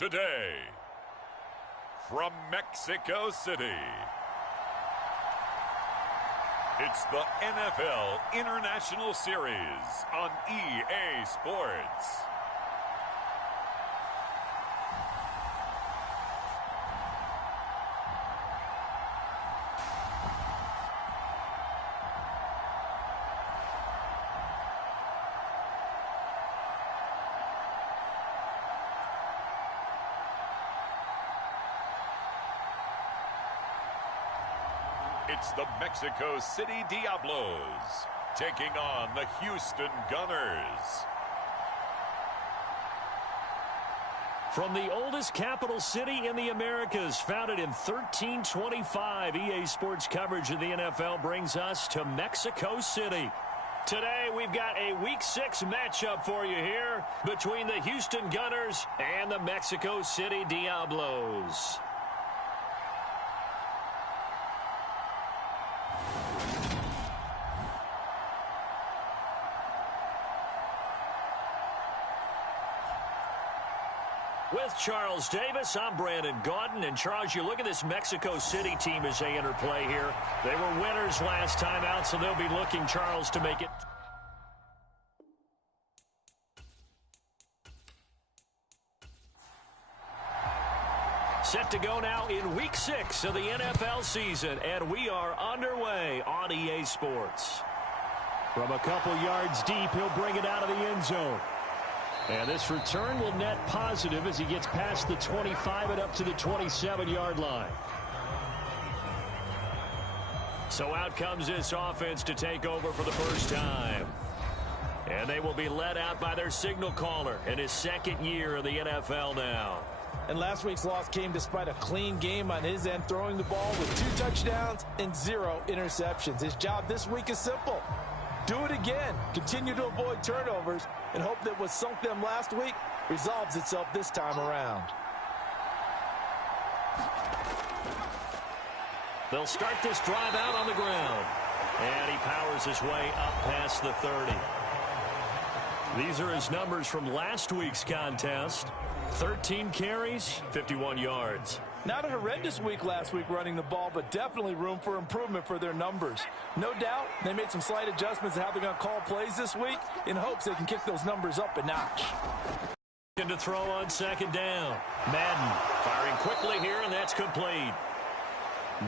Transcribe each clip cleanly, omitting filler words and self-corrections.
Today, from Mexico City, it's the NFL International Series on EA Sports. It's the Mexico City Diablos taking on the Houston Gunners. From the oldest capital city in the Americas, founded in 1325, EA Sports coverage of the NFL brings us to Mexico City. Today, we've got a Week 6 matchup for you here between the Houston Gunners and the Mexico City Diablos. With Charles Davis, I'm Brandon Gaudin. And Charles, you look at this Mexico City team as they enter play here. They were winners last time out, so they'll be looking, Charles, to make it. Set to go now in Week 6 of the NFL season, and we are underway on EA Sports. From a couple yards deep, he'll bring it out of the end zone. And this return will net positive as he gets past the 25 and up to the 27-yard line. So out comes this offense to take over for the first time. And they will be led out by their signal caller in his second year of the NFL now. And last week's loss came despite a clean game on his end, throwing the ball with 2 touchdowns and 0 interceptions. His job this week is simple. Do it again. Continue to avoid turnovers and hope that what sunk them last week resolves itself this time around. They'll start this drive out on the ground. And he powers his way up past the 30. These are his numbers from last week's contest. 13 carries, 51 yards. Not a horrendous week last week running the ball, but definitely room for improvement for their numbers. No doubt they made some slight adjustments to how they're going to call plays this week in hopes they can kick those numbers up a notch. To throw on second down. Madden firing quickly here, and that's complete.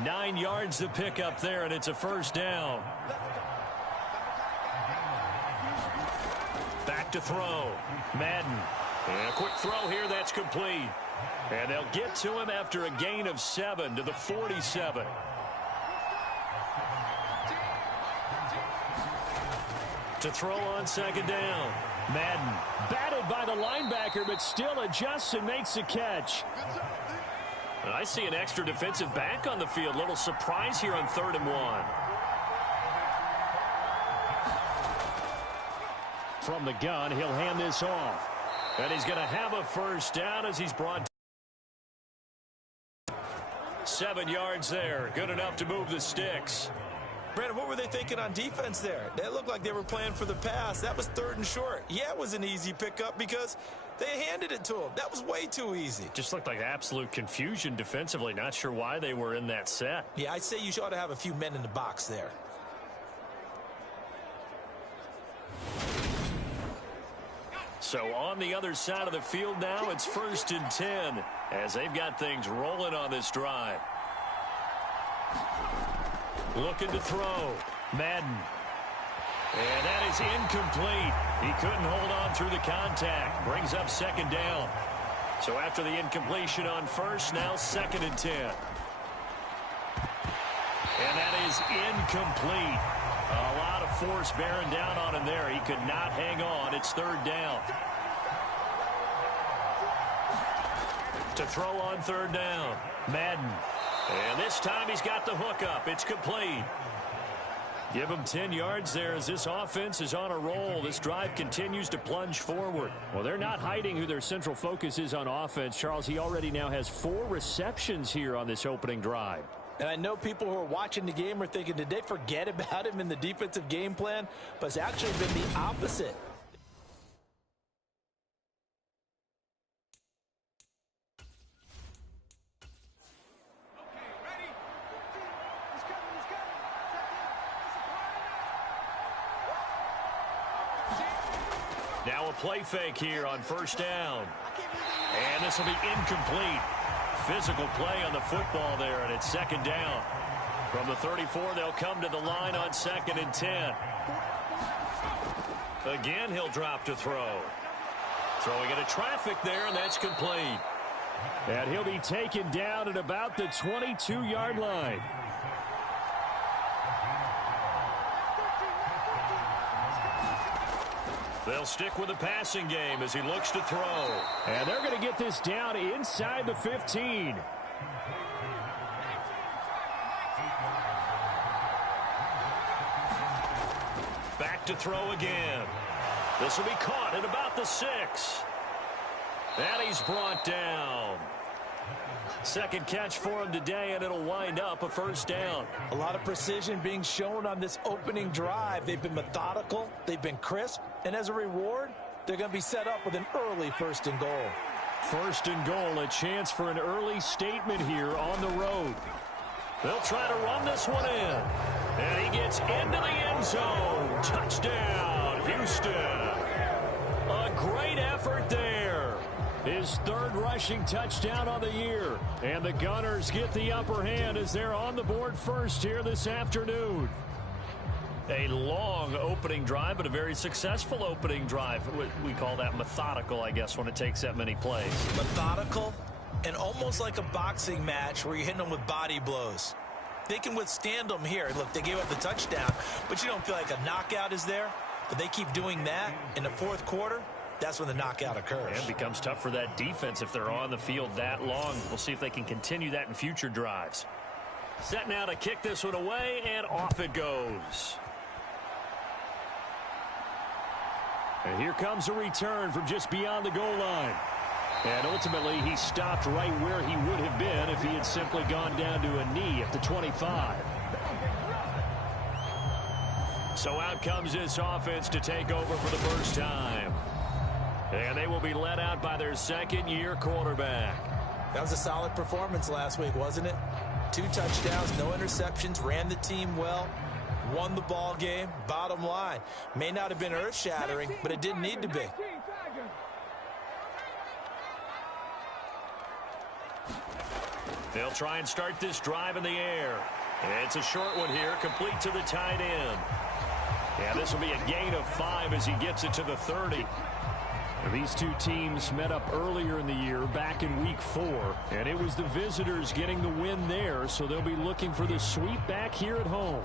9 yards to pick up there, and it's a first down. Back to throw. Madden. And a quick throw here, that's complete. And they'll get to him after a gain of 7 to the 47. To throw on second down. Madden batted by the linebacker, but still adjusts and makes a catch. And I see an extra defensive back on the field. Little surprise here on 3rd and 1. From the gun, he'll hand this off. And he's going to have a first down as he's brought 7 yards there. Good enough to move the sticks. Brandon, what were they thinking on defense there? They looked like they were playing for the pass. That was 3rd and short. Yeah, it was an easy pickup because they handed it to him. That was way too easy. Just looked like absolute confusion defensively. Not sure why they were in that set. Yeah, I'd say you ought to have a few men in the box there. So on the other side of the field now, it's 1st and 10 as they've got things rolling on this drive. Looking to throw. Madden. And that is incomplete. He couldn't hold on through the contact. Brings up 2nd down. So after the incompletion on 1st, now 2nd and 10. And that is incomplete. A lot of force bearing down on him there. He could not hang on. It's 3rd down. To throw on 3rd down. Madden. And this time he's got the hook up. It's complete. Give him 10 yards there as this offense is on a roll. This drive continues to plunge forward. Well, they're not hiding who their central focus is on offense. Charles, he already now has 4 receptions here on this opening drive. And I know people who are watching the game are thinking, did they forget about him in the defensive game plan? But it's actually been the opposite. Now a play fake here on first down. And this will be incomplete. Physical play on the football there, and it's second down. From the 34, they'll come to the line on 2nd and 10. Again, he'll drop to throw. Throwing into traffic there, and that's complete. And he'll be taken down at about the 22-yard line. They'll stick with the passing game as he looks to throw. And they're going to get this down inside the 15. Back to throw again. This will be caught at about the 6. And he's brought down. Second catch for him today, and it'll wind up a first down. A lot of precision being shown on this opening drive. They've been methodical, they've been crisp, and as a reward, they're going to be set up with an early 1st and goal. 1st and goal, a chance for an early statement here on the road. They'll try to run this one in. And he gets into the end zone. Touchdown, Houston. A great effort there. His 3rd rushing touchdown on the year. And the Gunners get the upper hand as they're on the board first here this afternoon. A long opening drive, but a very successful opening drive. We call that methodical, I guess, when it takes that many plays. Methodical and almost like a boxing match where you're hitting them with body blows. They can withstand them here. Look, they gave up the touchdown, but you don't feel like a knockout is there. But they keep doing that in the 4th quarter. That's when the knockout occurs. And it becomes tough for that defense if they're on the field that long. We'll see if they can continue that in future drives. Set now to kick this one away, and off it goes. And here comes a return from just beyond the goal line. And ultimately, he stopped right where he would have been if he had simply gone down to a knee at the 25. So out comes this offense to take over for the first time. And they will be led out by their 2nd-year quarterback. That was a solid performance last week, wasn't it? 2 touchdowns, no interceptions, ran the team well, won the ball game. Bottom line, may not have been earth-shattering, but it didn't need to be. They'll try and start this drive in the air. It's a short one here, complete to the tight end. Yeah, this will be a gain of 5 as he gets it to the 30. These two teams met up earlier in the year, back in week 4, and it was the visitors getting the win there, so they'll be looking for the sweep back here at home.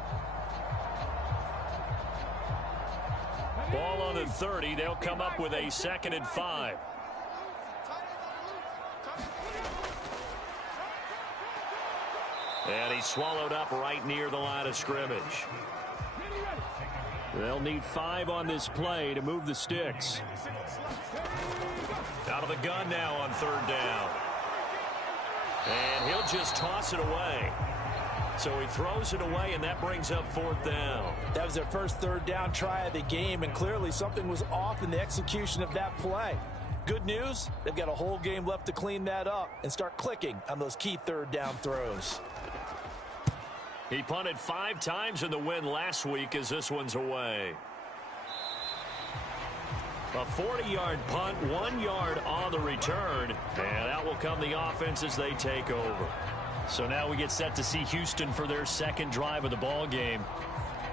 Ball on the 30. They'll come up with a 2nd and 5. And he's swallowed up right near the line of scrimmage. They'll need 5 on this play to move the sticks. Out of the gun now on 3rd down. And he'll just toss it away. So he throws it away, and that brings up 4th down. That was their first 3rd down try of the game, and clearly something was off in the execution of that play. Good news, they've got a whole game left to clean that up and start clicking on those key 3rd down throws. He punted 5 times in the win last week as this one's away. A 40-yard punt, 1 yard on the return, and out will come the offense as they take over. So now we get set to see Houston for their 2nd drive of the ball game.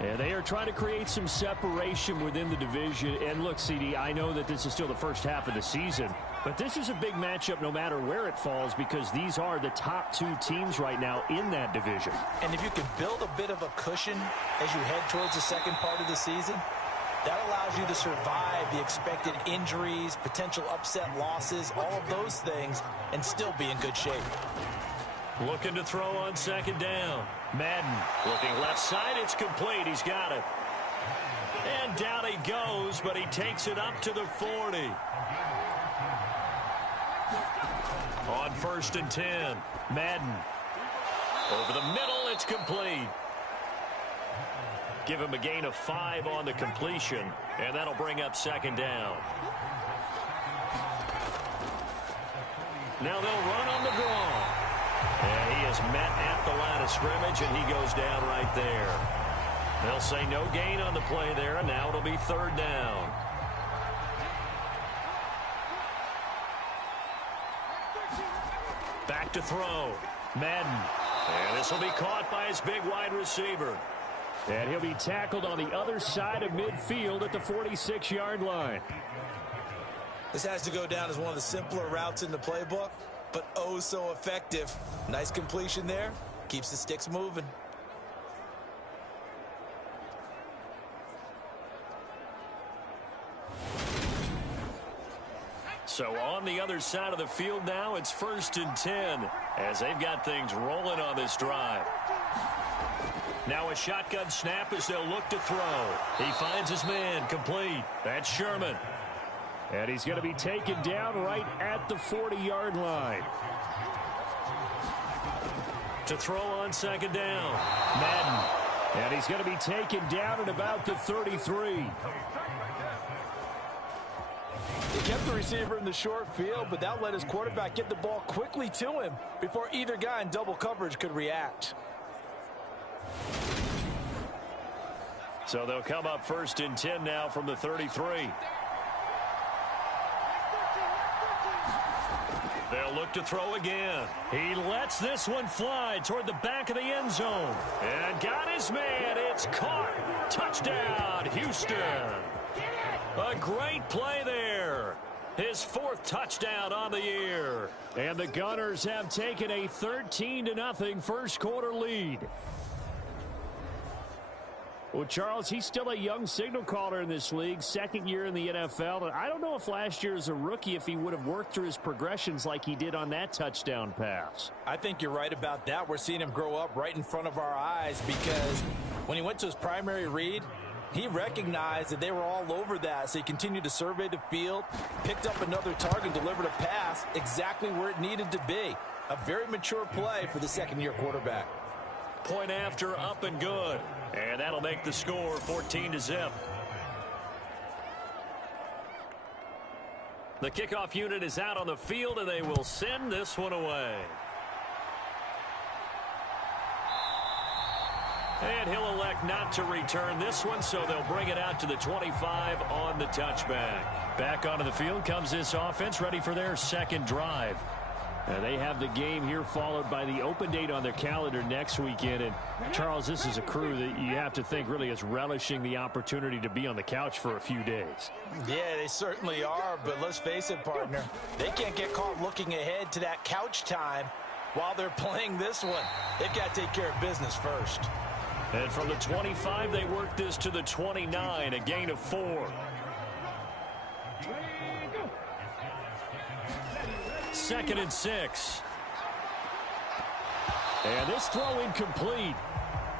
And they are trying to create some separation within the division. And look, CD, I know that this is still the first half of the season, but this is a big matchup no matter where it falls because these are the top 2 teams right now in that division. And if you can build a bit of a cushion as you head towards the second part of the season, that allows you to survive the expected injuries, potential upset losses, all of those things, and still be in good shape. Looking to throw on 2nd down. Madden looking left side. It's complete. He's got it. And down he goes, but he takes it up to the 40. On 1st and 10. Madden. Over the middle. It's complete. Give him a gain of 5 on the completion, and that'll bring up 2nd down. Now they'll run on the draw. And he is met at the line of scrimmage, and he goes down right there. They'll say no gain on the play there, and now it'll be 3rd down. Back to throw. Madden. And this will be caught by his big wide receiver. And he'll be tackled on the other side of midfield at the 46-yard line. This has to go down as one of the simpler routes in the playbook, but oh so effective. Nice completion there. Keeps the sticks moving. So on the other side of the field now, it's 1st and 10 as they've got things rolling on this drive. Now a shotgun snap as they'll look to throw. He finds his man, complete. That's Sherman. And he's going to be taken down right at the 40-yard line. To throw on 2nd down, Madden. And he's going to be taken down at about the 33. He kept the receiver in the short field, but that let his quarterback get the ball quickly to him before either guy in double coverage could react. So they'll come up 1st and 10 now from the 33. They'll look to throw again. He lets this one fly toward the back of the end zone. And got his man. It's caught. Touchdown, Houston. A great play there. His 4th touchdown on the year. And the Gunners have taken a 13-0 first quarter lead. Well, Charles, he's still a young signal caller in this league, 2nd year in the NFL. And I don't know if last year as a rookie, if he would have worked through his progressions like he did on that touchdown pass. I think you're right about that. We're seeing him grow up right in front of our eyes because when he went to his primary read, he recognized that they were all over that, so he continued to survey the field, picked up another target, delivered a pass exactly where it needed to be. A very mature play for the 2nd-year quarterback. Point after, up and good. And that'll make the score 14-0. The kickoff unit is out on the field, and they will send this one away. And he'll elect not to return this one, so they'll bring it out to the 25 on the touchback. Back onto the field comes this offense, ready for their 2nd drive. And they have the game here followed by the open date on their calendar next weekend. And, Charles, this is a crew that you have to think really is relishing the opportunity to be on the couch for a few days. Yeah, they certainly are, but let's face it, partner. They can't get caught looking ahead to that couch time while they're playing this one. They've got to take care of business first. And from the 25, they work this to the 29, a gain of 4. 2nd and 6. And this throw incomplete.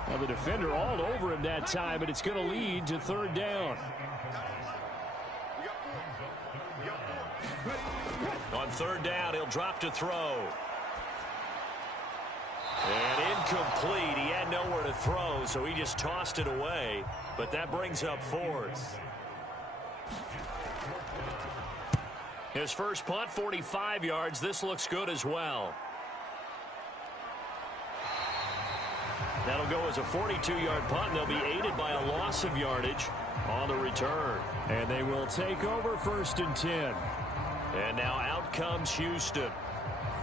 Now the defender all over him that time, but it's going to lead to 3rd down. On 3rd down, he'll drop to throw. And incomplete. He had nowhere to throw, so he just tossed it away. But that brings up 4th. His first punt, 45 yards. This looks good as well. That'll go as a 42-yard punt, and they'll be aided by a loss of yardage on the return. And they will take over 1st and 10. And now out comes Houston.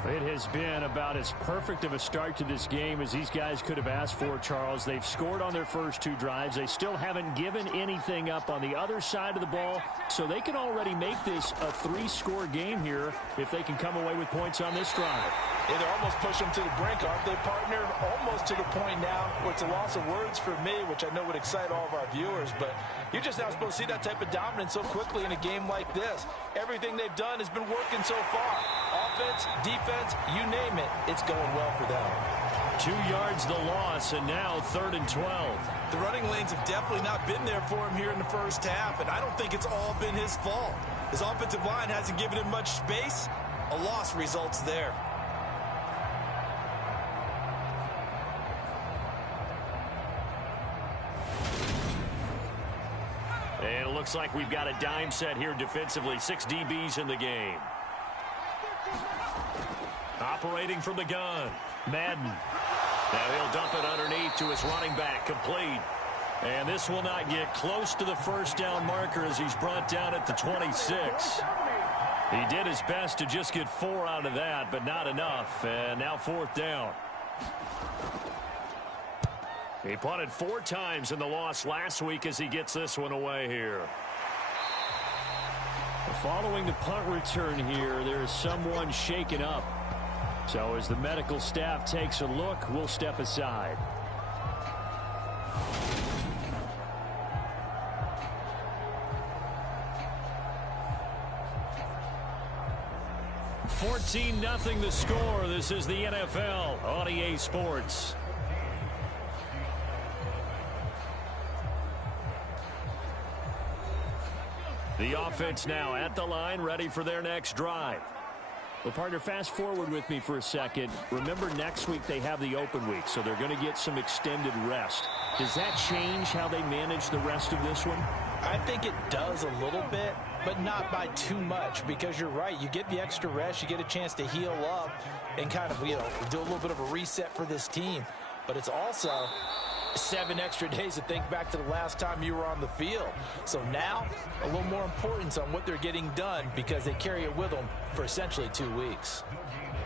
It has been about as perfect of a start to this game as these guys could have asked for, Charles. They've scored on their first 2 drives. They still haven't given anything up on the other side of the ball, so they can already make this a 3-score game here if they can come away with points on this drive. Yeah, they're almost pushing them to the brink, aren't they, partner? Almost to the point now where it's a loss of words for me, which I know would excite all of our viewers, but you're just not supposed to see that type of dominance so quickly in a game like this. Everything they've done has been working so far. Offense, defense, you name it, it's going well for them. 2 yards the loss, and now 3rd and 12. The running lanes have definitely not been there for him here in the first half, and I don't think it's all been his fault. His offensive line hasn't given him much space. A loss results there. And it looks like we've got a dime set here defensively. 6 DBs in the game. Operating from the gun, Madden. Now he'll dump it underneath to his running back, complete. And this will not get close to the 1st down marker as he's brought down at the 26. He did his best to just get 4 out of that, but not enough. And now 4th down. He punted 4 times in the loss last week as he gets this one away here. Following the punt return here, there is someone shaken up. So as the medical staff takes a look, we'll step aside. $14-0 the score. This is the NFL on EA Sports. The offense now at the line, ready for their next drive. Well, partner, fast forward with me for a second. Remember, next week they have the open week, so they're going to get some extended rest. Does that change how they manage the rest of this one? I think it does a little bit, but not by too much, because you're right. You get the extra rest, you get a chance to heal up and kind of, do a little bit of a reset for this team. But it's also 7 extra days to think back to the last time you were on the field. So now, a little more importance on what they're getting done because they carry it with them for essentially 2 weeks.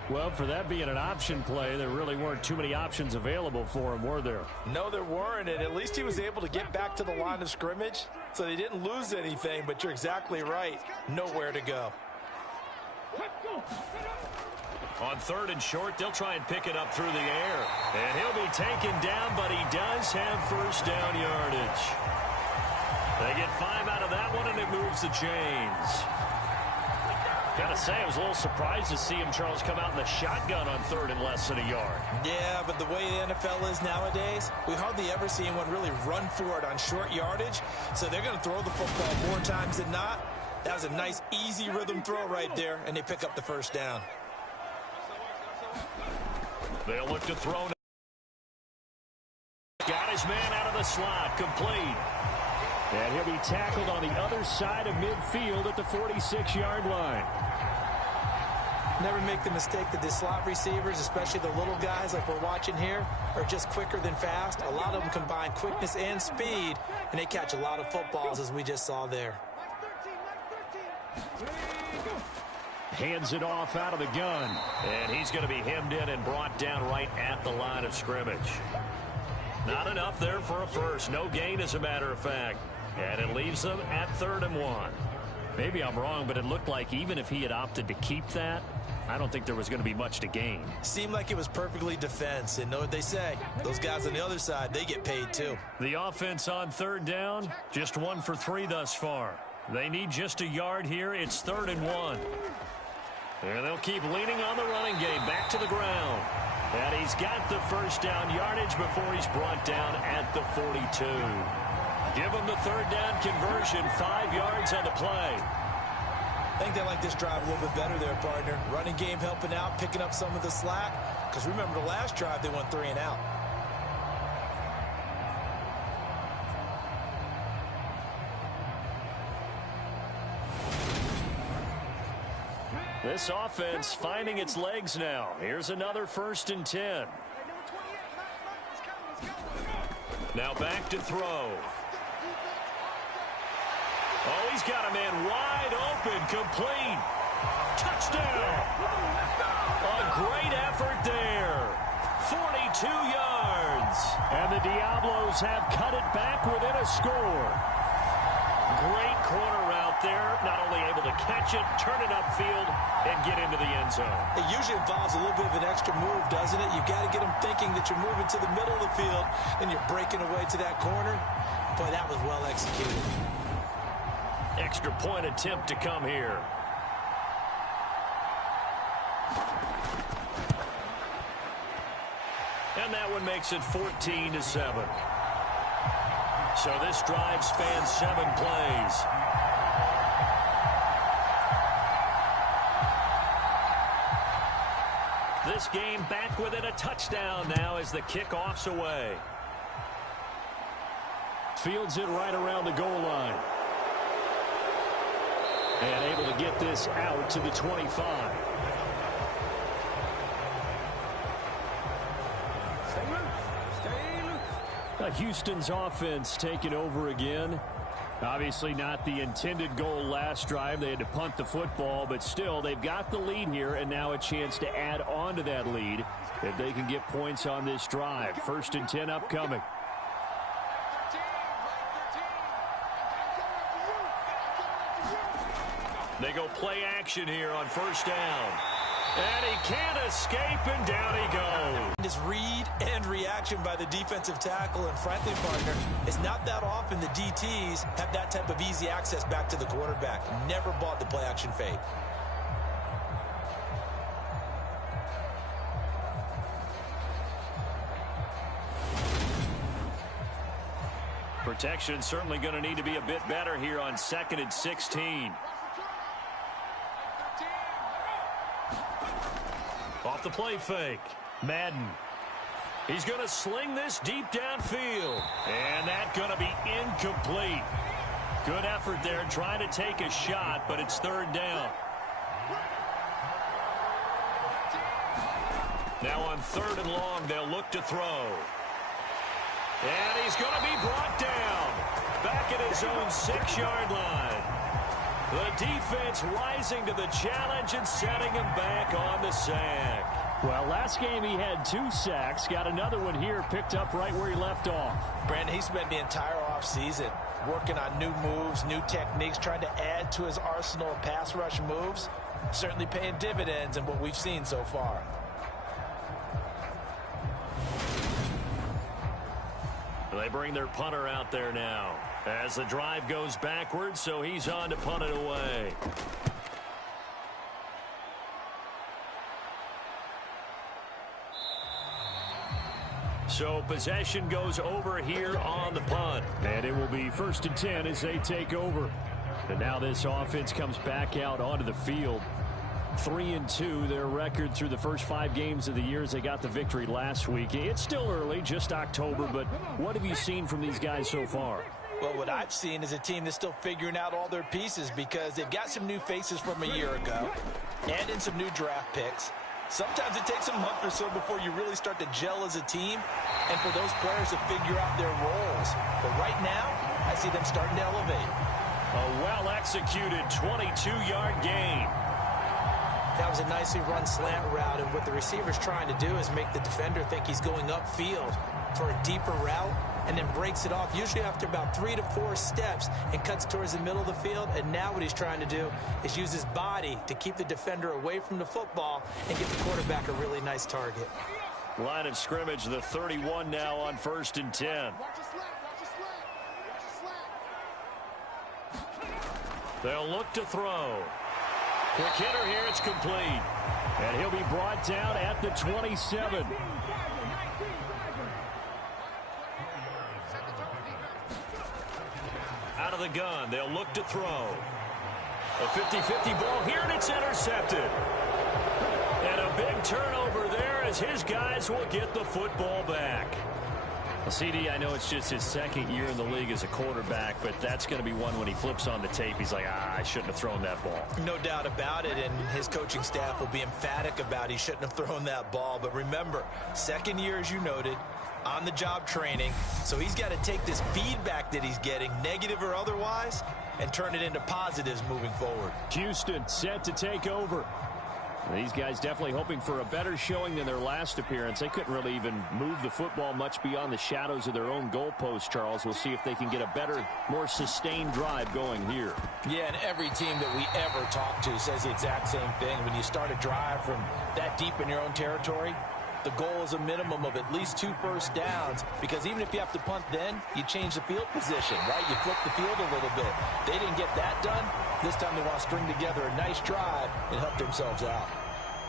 Well, for that being an option play, there really weren't too many options available for him, were there? No, there weren't, and at least he was able to get back to the line of scrimmage, so they didn't lose anything, but you're exactly right. Nowhere to go. On 3rd and short, they'll try and pick it up through the air. And he'll be taken down, but he does have 1st down yardage. They get 5 out of that one, and it moves the chains. Gotta say, I was a little surprised to see him, Charles, come out in the shotgun on 3rd and less than a yard. Yeah, but the way the NFL is nowadays, we hardly ever see anyone really run for it on short yardage. So they're going to throw the football more times than not. That was a nice, easy rhythm throw right there, and they pick up the 1st down. They'll look to throw. Got his man out of the slot, complete. And he'll be tackled on the other side of midfield at the 46-yard line. Never make the mistake that the slot receivers, especially the little guys like we're watching here, are just quicker than fast. A lot of them combine quickness and speed, and they catch a lot of footballs, as we just saw there. Hands it off out of the gun. And he's going to be hemmed in and brought down right at the line of scrimmage. Not enough there for a first. No gain, as a matter of fact. And it leaves them at 3rd and 1. Maybe I'm wrong, but it looked like even if he had opted to keep that, I don't think there was going to be much to gain. Seemed like it was perfectly defense. And know what they say. Those guys on the other side, they get paid too. The offense on 3rd down, just 1 for 3 thus far. They need just a yard here. It's 3rd and 1. And they'll keep leaning on the running game. Back to the ground. And he's got the 1st down yardage before he's brought down at the 42. Give him the 3rd down conversion. 5 yards on the play. I think they like this drive a little bit better there, partner. Running game helping out, picking up some of the slack. Because remember, the last drive, they went 3 and out. This offense finding its legs now. Here's another 1st and 10. Now back to throw. Oh, he's got a man wide open, complete. Touchdown. A great effort there. 42 yards. And the Diablos have cut it back within a score. Great corner route there. Not only able to catch it, turn it upfield, and get into the end zone. It usually involves a little bit of an extra move, doesn't it? You've got to get them thinking that you're moving to the middle of the field, and you're breaking away to that corner. Boy, that was well executed. Extra point attempt to come here. And that one makes it 14-7. So this drive spans 7 plays. This game back within a touchdown now as the kickoff's away. Fields it right around the goal line. And able to get this out to the 25. Houston's offense taking over again. Obviously not the intended goal last drive. They had to punt the football, but still they've got the lead here and now a chance to add on to that lead if they can get points on this drive. 1st and 10 upcoming. They go play action here on 1st down. And he can't escape, and down he goes. His read and reaction by the defensive tackle and frankly, partner, it's not that often the DTs have that type of easy access back to the quarterback. Never bought the play action fake. Protection certainly going to need to be a bit better here on 2nd and 16. Off the play fake. Madden. He's going to sling this deep downfield. And that's going to be incomplete. Good effort there trying to take a shot, but it's 3rd down. Now on 3rd and long, they'll look to throw. And he's going to be brought down. Back at his own 6-yard line. The defense rising to the challenge and setting him back on the sack. Well, last game he had 2 sacks. Got another one here, picked up right where he left off. Brandon, he spent the entire offseason working on new moves, new techniques, trying to add to his arsenal of pass rush moves. Certainly paying dividends in what we've seen so far. They bring their punter out there now as the drive goes backwards, so he's on to punt it away. So possession goes over here on the punt. And it will be 1st and 10 as they take over. And now this offense comes back out onto the field. 3-2, their record through the first 5 games of the year as they got the victory last week. It's still early, just October, but what have you seen from these guys so far? Well, what I've seen is a team that's still figuring out all their pieces because they've got some new faces from a year ago and in some new draft picks. Sometimes it takes a month or so before you really start to gel as a team and for those players to figure out their roles. But right now, I see them starting to elevate. A well-executed 22-yard gain. That was a nicely run slant route, and what the receiver's trying to do is make the defender think he's going upfield for a deeper route and then breaks it off, usually after about 3 to 4 steps, and cuts towards the middle of the field. And now what he's trying to do is use his body to keep the defender away from the football and get the quarterback a really nice target. Line of scrimmage, the 31 now on 1st and 10. They'll look to throw. Quick hitter here, it's complete. And he'll be brought down at the 27. Out of the gun, they'll look to throw. A 50-50 ball here, and it's intercepted. And a big turnover there as his guys will get the football back. Well, CD, I know it's just his 2nd year in the league as a quarterback, but that's going to be one when he flips on the tape. He's like, I shouldn't have thrown that ball. No doubt about it, and his coaching staff will be emphatic about he shouldn't have thrown that ball. But remember, 2nd year, as you noted, on-the-job training. So he's got to take this feedback that he's getting, negative or otherwise, and turn it into positives moving forward. Houston set to take over. These guys definitely hoping for a better showing than their last appearance. They couldn't really even move the football much beyond the shadows of their own goalpost, Charles. We'll see if they can get a better, more sustained drive going here. Yeah, and every team that we ever talk to says the exact same thing. When you start a drive from that deep in your own territory, the goal is a minimum of at least 2 first downs, because even if you have to punt then, you change the field position, right? You flip the field a little bit. They didn't get that done. This time they want to string together a nice drive and help themselves out.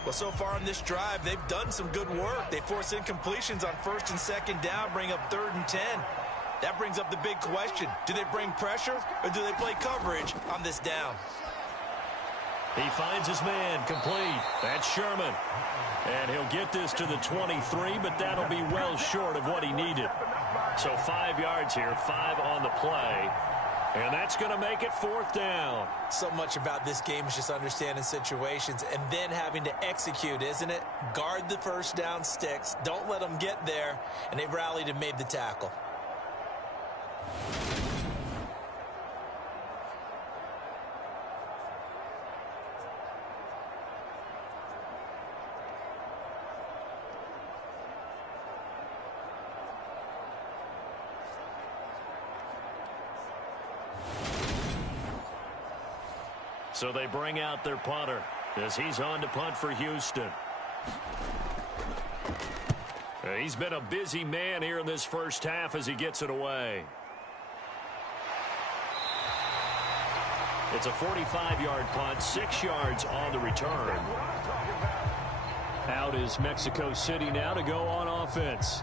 Well, so far on this drive, they've done some good work. They force incompletions on 1st and 2nd down, bring up 3rd and 10. That brings up the big question. Do they bring pressure or do they play coverage on this down? He finds his man, complete. That's Sherman. And he'll get this to the 23, but that'll be well short of what he needed. So 5 yards here, 5 on the play. And that's going to make it 4th down. So much about this game is just understanding situations and then having to execute, isn't it? Guard the first down sticks. Don't let them get there. And they've rallied and made the tackle. So they bring out their punter as he's on to punt for Houston. He's been a busy man here in this first half as he gets it away. It's a 45-yard punt, 6 yards on the return. Out is Mexico City now to go on offense.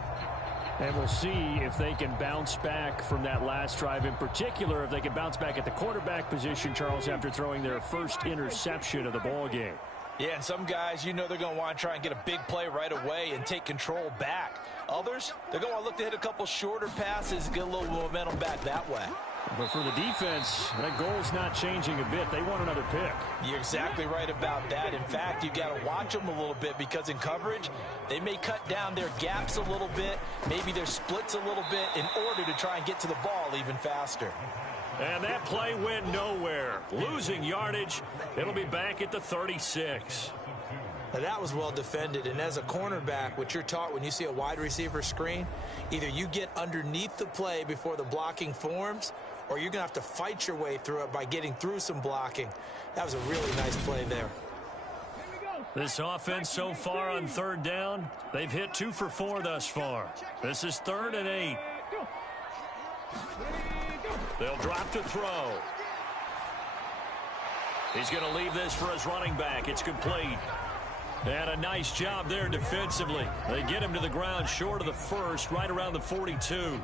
And we'll see if they can bounce back from that last drive. In particular, if they can bounce back at the quarterback position, Charles, after throwing their first interception of the ball game. Yeah, and some guys, they're going to want to try and get a big play right away and take control back. Others, they're going to want to look to hit a couple shorter passes, get a little momentum back that way. But for the defense, that goal's not changing a bit. They want another pick. You're exactly right about that. In fact, you've got to watch them a little bit because in coverage, they may cut down their gaps a little bit, maybe their splits a little bit in order to try and get to the ball even faster. And that play went nowhere. Losing yardage. It'll be back at the 36. Now that was well defended, and as a cornerback, what you're taught when you see a wide receiver screen, either you get underneath the play before the blocking forms, or you're going to have to fight your way through it by getting through some blocking. That was a really nice play there. This offense so far on third down, they've hit 2 for 4 thus far. This is 3rd and 8. They'll drop to throw. He's going to leave this for his running back. It's complete. And a nice job there defensively. They get him to the ground short of the first, right around the 42.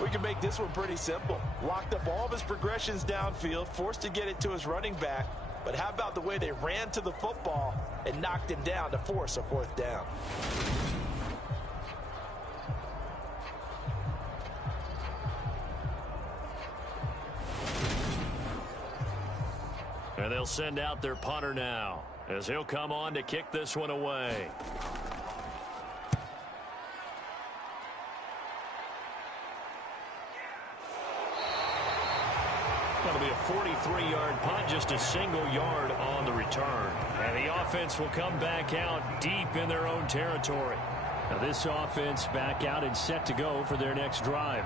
We can make this one pretty simple. Locked up all of his progressions downfield, forced to get it to his running back. But how about the way they ran to the football and knocked him down to force a 4th down? And they'll send out their punter now as he'll come on to kick this one away. That'll be a 43-yard punt, just a single yard on the return. And the offense will come back out deep in their own territory. Now this offense back out and set to go for their next drive.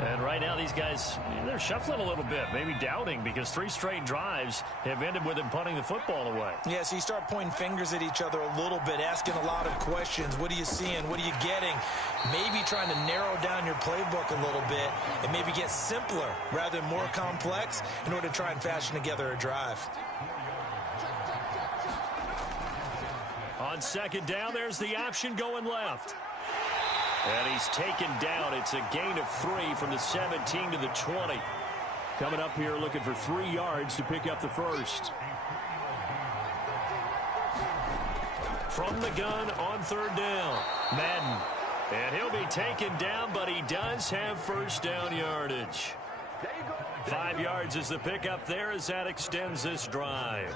And right now these guys, they're shuffling a little bit, maybe doubting, because 3 straight drives have ended with them punting the football away. Yeah, so you start pointing fingers at each other a little bit, asking a lot of questions. What are you seeing? What are you getting? Maybe trying to narrow down your playbook a little bit and maybe get simpler rather than more complex in order to try and fashion together a drive. On 2nd down, there's the option going left. And he's taken down. It's a gain of 3 from the 17 to the 20. Coming up here looking for 3 yards to pick up the first. From the gun on 3rd down, Madden. And he'll be taken down, but he does have first down yardage. 5 yards is the pickup there as that extends this drive.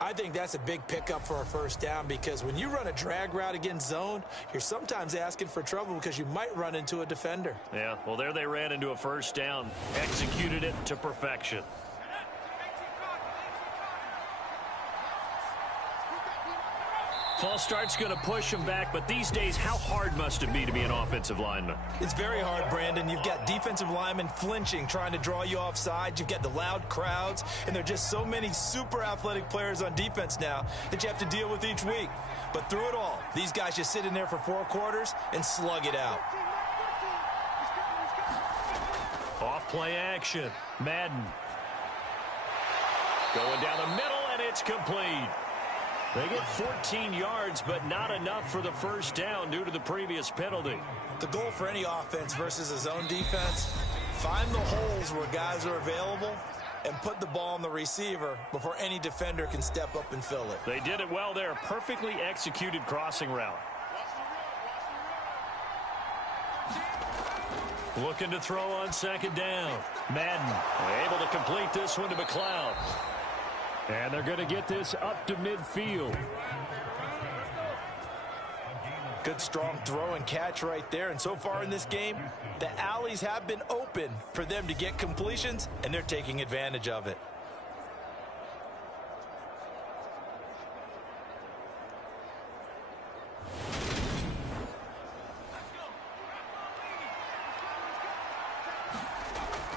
I think that's a big pickup for a first down because when you run a drag route against zone, you're sometimes asking for trouble because you might run into a defender. Yeah, well, there they ran into a first down, executed it to perfection. False start's going to push him back, but these days, how hard must it be to be an offensive lineman? It's very hard, Brandon. You've got defensive linemen flinching, trying to draw you offside. You've got the loud crowds, and there are just so many super athletic players on defense now that you have to deal with each week. But through it all, these guys just sit in there for 4 quarters and slug it out. Off play action. Madden. Going down the middle, and it's complete. They get 14 yards, but not enough for the first down due to the previous penalty. The goal for any offense versus a zone defense, find the holes where guys are available and put the ball on the receiver before any defender can step up and fill it. They did it well there. Perfectly executed crossing route. Looking to throw on 2nd down. Madden able to complete this one to McLeod. And they're going to get this up to midfield. Good strong throw and catch right there. And so far in this game, the alleys have been open for them to get completions, and they're taking advantage of it.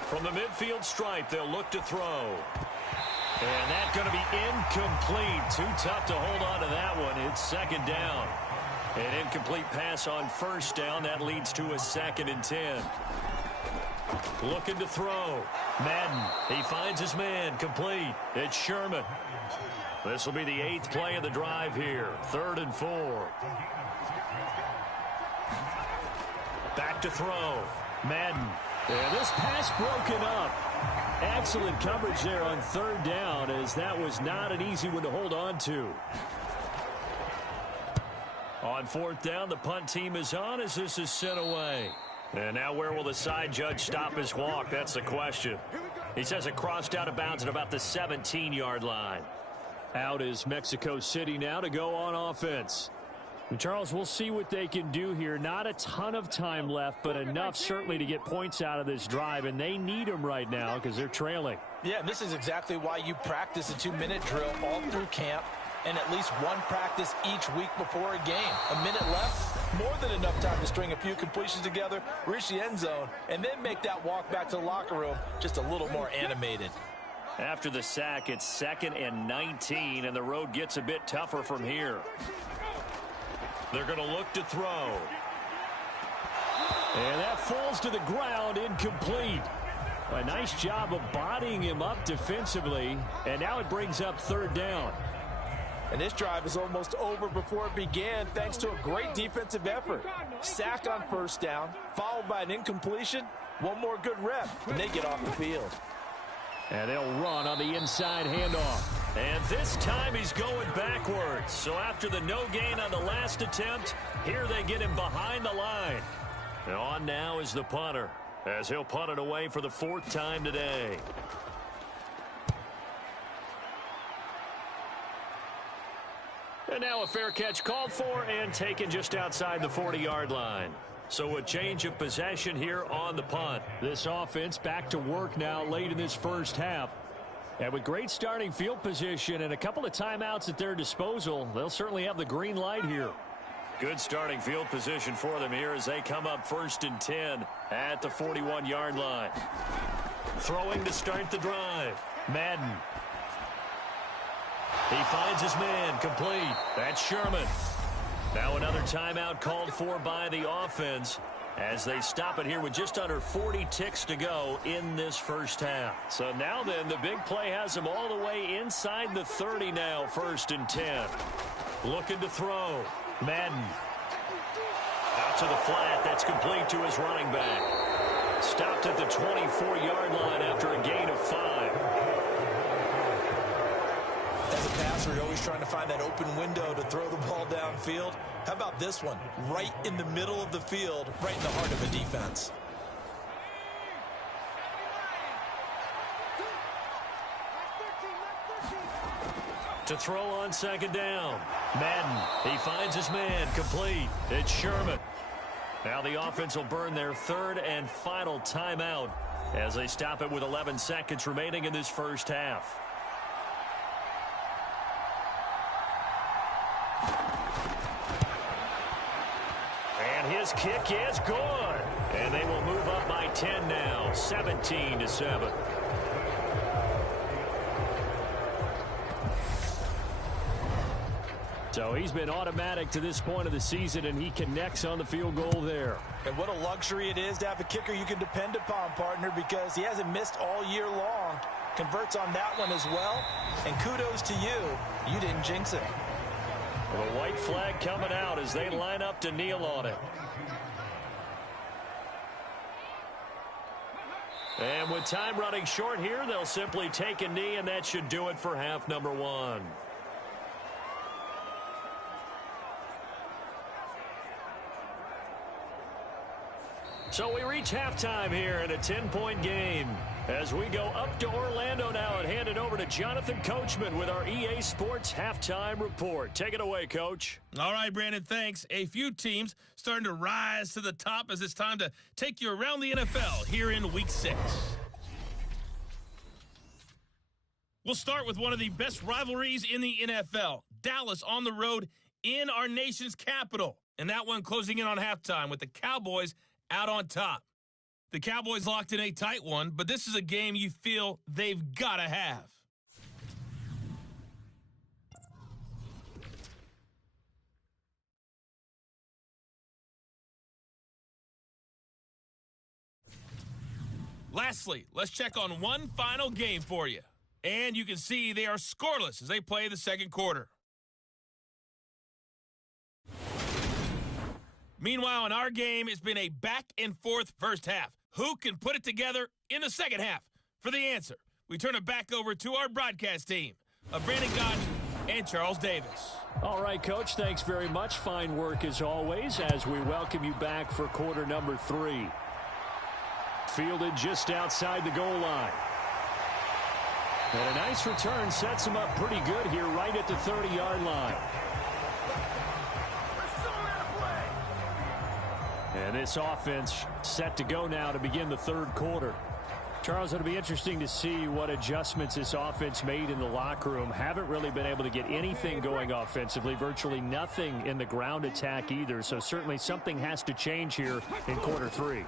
From the midfield stripe, they'll look to throw. And that's going to be incomplete. Too tough to hold on to that one. It's second down. An incomplete pass on first down. That leads to a 2nd and 10. Looking to throw. Madden. He finds his man. Complete. It's Sherman. This will be the 8th play of the drive here. 3rd and 4. Back to throw. Madden. And this pass broken up. Excellent coverage there on 3rd down, as that was not an easy one to hold on to. On 4th down, the punt team is on as this is sent away. And now where will the side judge stop his walk? That's the question. He says it crossed out of bounds at about the 17-yard line. Out is Mexico City now to go on offense. And Charles, we'll see what they can do here. Not a ton of time left, but enough certainly to get points out of this drive, and they need them right now because they're trailing. Yeah, and this is exactly why you practice a 2-minute drill all through camp and at least one practice each week before a game. A minute left, more than enough time to string a few completions together, reach the end zone, and then make that walk back to the locker room just a little more animated. After the sack, it's 2nd and 19, and the road gets a bit tougher from here. They're going to look to throw. And that falls to the ground, incomplete. A nice job of bodying him up defensively, and now it brings up 3rd down. And this drive is almost over before it began thanks to a great defensive effort. Sack on 1st down, followed by an incompletion. One more good rep, and they get off the field. And they'll run on the inside handoff. And this time he's going backwards. So after the no gain on the last attempt, here they get him behind the line. And on now is the punter, as he'll punt it away for the 4th time today. And now a fair catch called for and taken just outside the 40-yard line. So a change of possession here on the punt. This offense back to work now late in this first half. And with great starting field position and a couple of timeouts at their disposal, they'll certainly have the green light here. Good starting field position for them here as they come up 1st and 10 at the 41-yard line. Throwing to start the drive. Madden. He finds his man. Complete. That's Sherman. Now another timeout called for by the offense as they stop it here with just under 40 ticks to go in this first half. So now then, the big play has them all the way inside the 30 now, 1st and 10. Looking to throw. Madden. Out to the flat. That's complete to his running back. Stopped at the 24-yard line after a gain of 5. As a passer, you're always trying to find that open window to throw the ball downfield. How about this one? Right in the middle of the field, right in the heart of a defense. To throw on 2nd down. Madden. He finds his man. Complete. It's Sherman. Now the offense will burn their 3rd and final timeout as they stop it with 11 seconds remaining in this first half. His kick is good. And they will move up by 10 now, 17-7. So he's been automatic to this point of the season, and he connects on the field goal there. And what a luxury it is to have a kicker you can depend upon, partner, because he hasn't missed all year long. Converts on that one as well. And kudos to you. You didn't jinx it. Well, the white flag coming out as they line up to kneel on it. And with time running short here, they'll simply take a knee, and that should do it for half number 1. So we reach halftime here in a 10-point game as we go up to Orlando now and hand it over to Jonathan Coachman with our EA Sports Halftime Report. Take it away, Coach. All right, Brandon, thanks. A few teams starting to rise to the top as it's time to take you around the NFL here in Week 6. We'll start with one of the best rivalries in the NFL. Dallas on the road in our nation's capital. And that one closing in on halftime with the Cowboys out on top. The Cowboys locked in a tight one, but this is a game you feel they've got to have. Lastly, let's check on one final game for you. And you can see they are scoreless as they play the second quarter. Meanwhile, in our game, it's been a back-and-forth first half. Who can put it together in the second half? For the answer, we turn it back over to our broadcast team of Brandon Gott and Charles Davis. All right, Coach, thanks very much. Fine work as always as we welcome you back for quarter number 3. Fielded just outside the goal line. And a nice return sets him up pretty good here right at the 30-yard line. And this offense set to go now to begin the third quarter. Charles, it'll be interesting to see what adjustments this offense made in the locker room. Haven't really been able to get anything going offensively, virtually nothing in the ground attack either. So certainly something has to change here in quarter 3.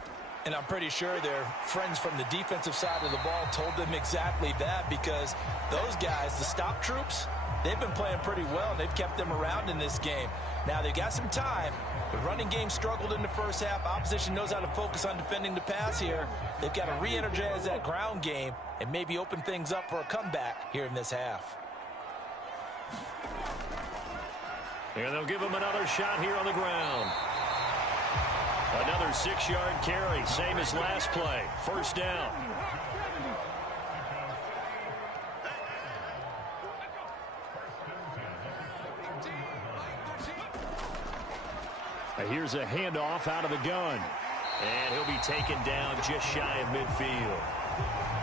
And I'm pretty sure their friends from the defensive side of the ball told them exactly that, because those guys, the stop troops, they've been playing pretty well. They've kept them around in this game. Now, they've got some time. The running game struggled in the first half. Opposition knows how to focus on defending the pass here. They've got to re-energize that ground game and maybe open things up for a comeback here in this half. And they'll give him another shot here on the ground. Another 6-yard carry, same as last play. First down. Here's a handoff out of the gun. And he'll be taken down just shy of midfield.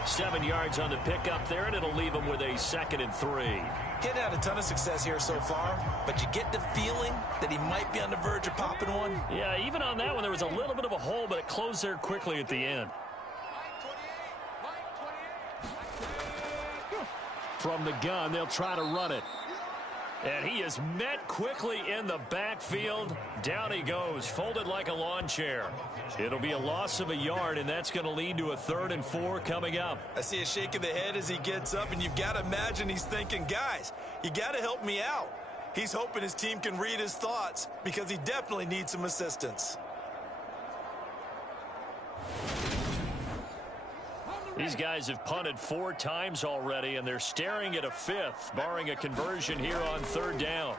7 yards on the pickup there, and it'll leave him with a 2nd and 3. Getting had a ton of success here so far, but you get the feeling that he might be on the verge of popping one. Yeah, even on that one, there was a little bit of a hole, but it closed there quickly at the end. From the gun, they'll try to run it. And he is met quickly in the backfield. Down he goes, folded like a lawn chair. It'll be a loss of a yard, and that's going to lead to a 3rd and 4 coming up. I see a shake of the head as he gets up, and you've got to imagine he's thinking, guys, you got to help me out. He's hoping his team can read his thoughts because he definitely needs some assistance. These guys have punted 4 times already, and they're staring at a 5th, barring a conversion here on 3rd down.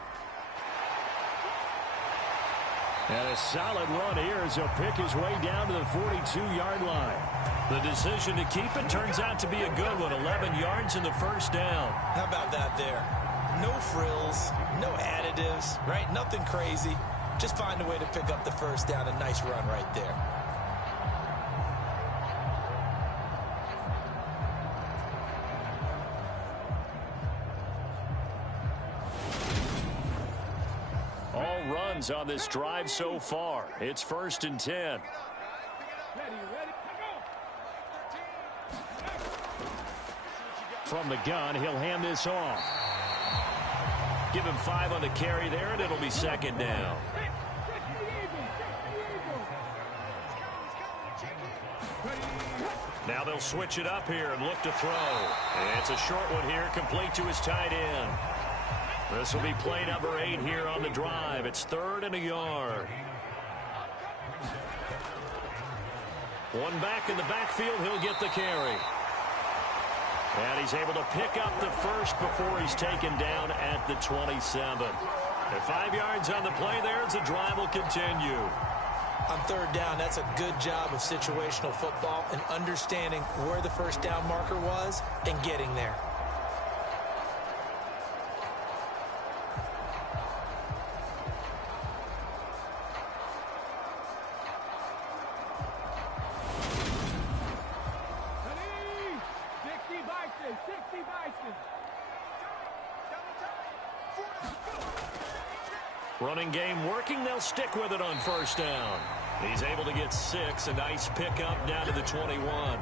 And a solid run here as he'll pick his way down to the 42-yard line. The decision to keep it turns out to be a good one. 11 yards in the first down. How about that there? No frills, no additives, right? Nothing crazy. Just find a way to pick up the first down. A nice run right there. On this drive so far. It's 1st and 10. From the gun, he'll hand this off. Give him 5 on the carry there, and it'll be 2nd down. Now they'll switch it up here and look to throw. And it's a short one here, complete to his tight end. This will be play number 8 here on the drive. It's 3rd and a yard. One back in the backfield. He'll get the carry. And he's able to pick up the first before he's taken down at the 27. At 5 yards on the play there as the drive will continue. On 3rd down, that's a good job of situational football and understanding where the first down marker was and getting there. Running game working. They'll stick with it on 1st down. He's able to get 6. A nice pickup down to the 21.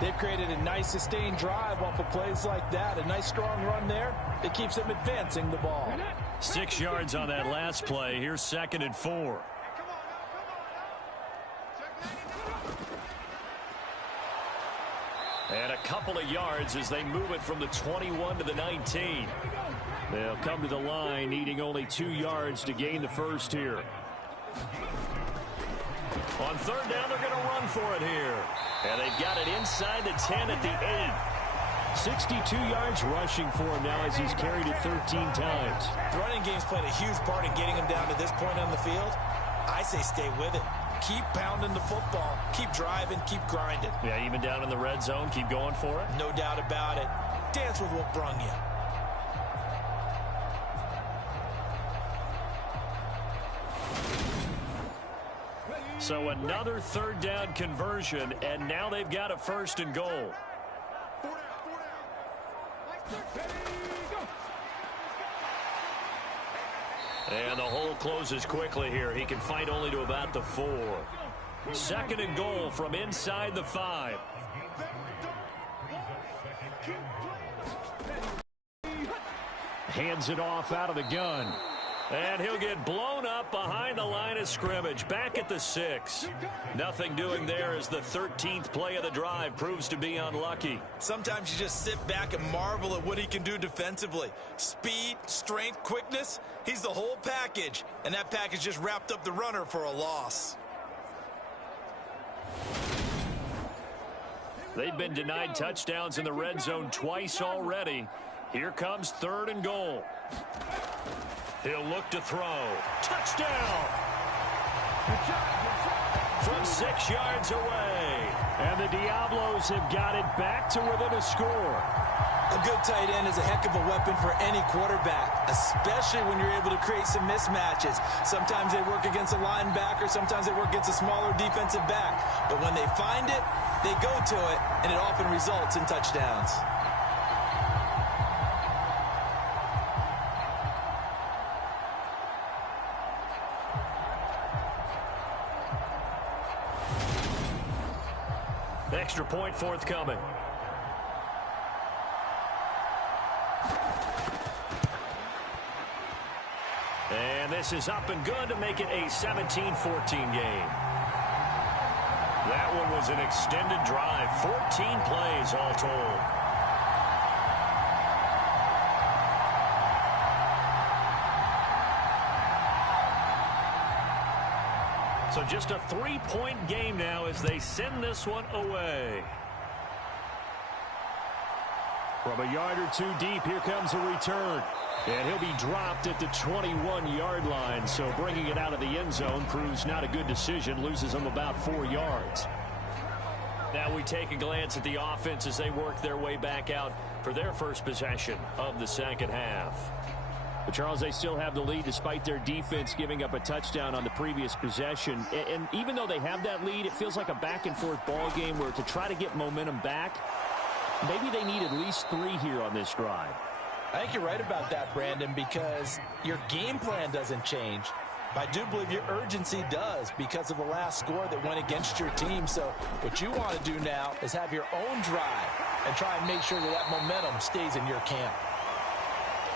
They've created a nice sustained drive off of plays like that. A nice strong run there. It keeps them advancing the ball. 6 yards on that last play. Here's 2nd and 4. And a couple of yards as they move it from the 21 to the 19. They'll come to the line needing only 2 yards to gain the first here. On third down, they're going to run for it here. And they've got it inside the 10 at the 8. 62 yards rushing for him now as he's carried it 13 times. The running game's played a huge part in getting him down to this point on the field. I say stay with it. Keep pounding the football. Keep driving. Keep grinding. Yeah, even down in the red zone, keep going for it. No doubt about it. Dance with what brung you. So another third down conversion, and now they've got a 1st and goal. And the hole closes quickly here. He can fight only to about the 4. 2nd and goal from inside the 5. Hands it off out of the gun. And he'll get blown up behind the line of scrimmage. Back at the 6. Nothing doing there as the 13th play of the drive proves to be unlucky. Sometimes you just sit back and marvel at what he can do defensively. Speed, strength, quickness. He's the whole package. And that package just wrapped up the runner for a loss. They've been denied touchdowns in the red zone twice already. Here comes 3rd and goal. He'll look to throw. Touchdown! From 6 yards away. And the Diablos have got it back to within a score. A good tight end is a heck of a weapon for any quarterback, especially when you're able to create some mismatches. Sometimes they work against a linebacker, sometimes they work against a smaller defensive back. But when they find it, they go to it, and it often results in touchdowns. Extra point forthcoming. And this is up and good to make it a 17-14 game. That one was an extended drive. 14 plays all told. So just a 3-point game now as they send this one away. From a yard or 2 deep, here comes a return. And he'll be dropped at the 21-yard line. So bringing it out of the end zone proves not a good decision. Loses them about 4 yards. Now we take a glance at the offense as they work their way back out for their first possession of the second half. But Charles, they still have the lead despite their defense giving up a touchdown on the previous possession. And even though they have that lead, it feels like a back-and-forth ball game where to try to get momentum back, maybe they need at least 3 here on this drive. I think you're right about that, Brandon, because your game plan doesn't change. But I do believe your urgency does because of the last score that went against your team. So what you want to do now is have your own drive and try and make sure that that momentum stays in your camp.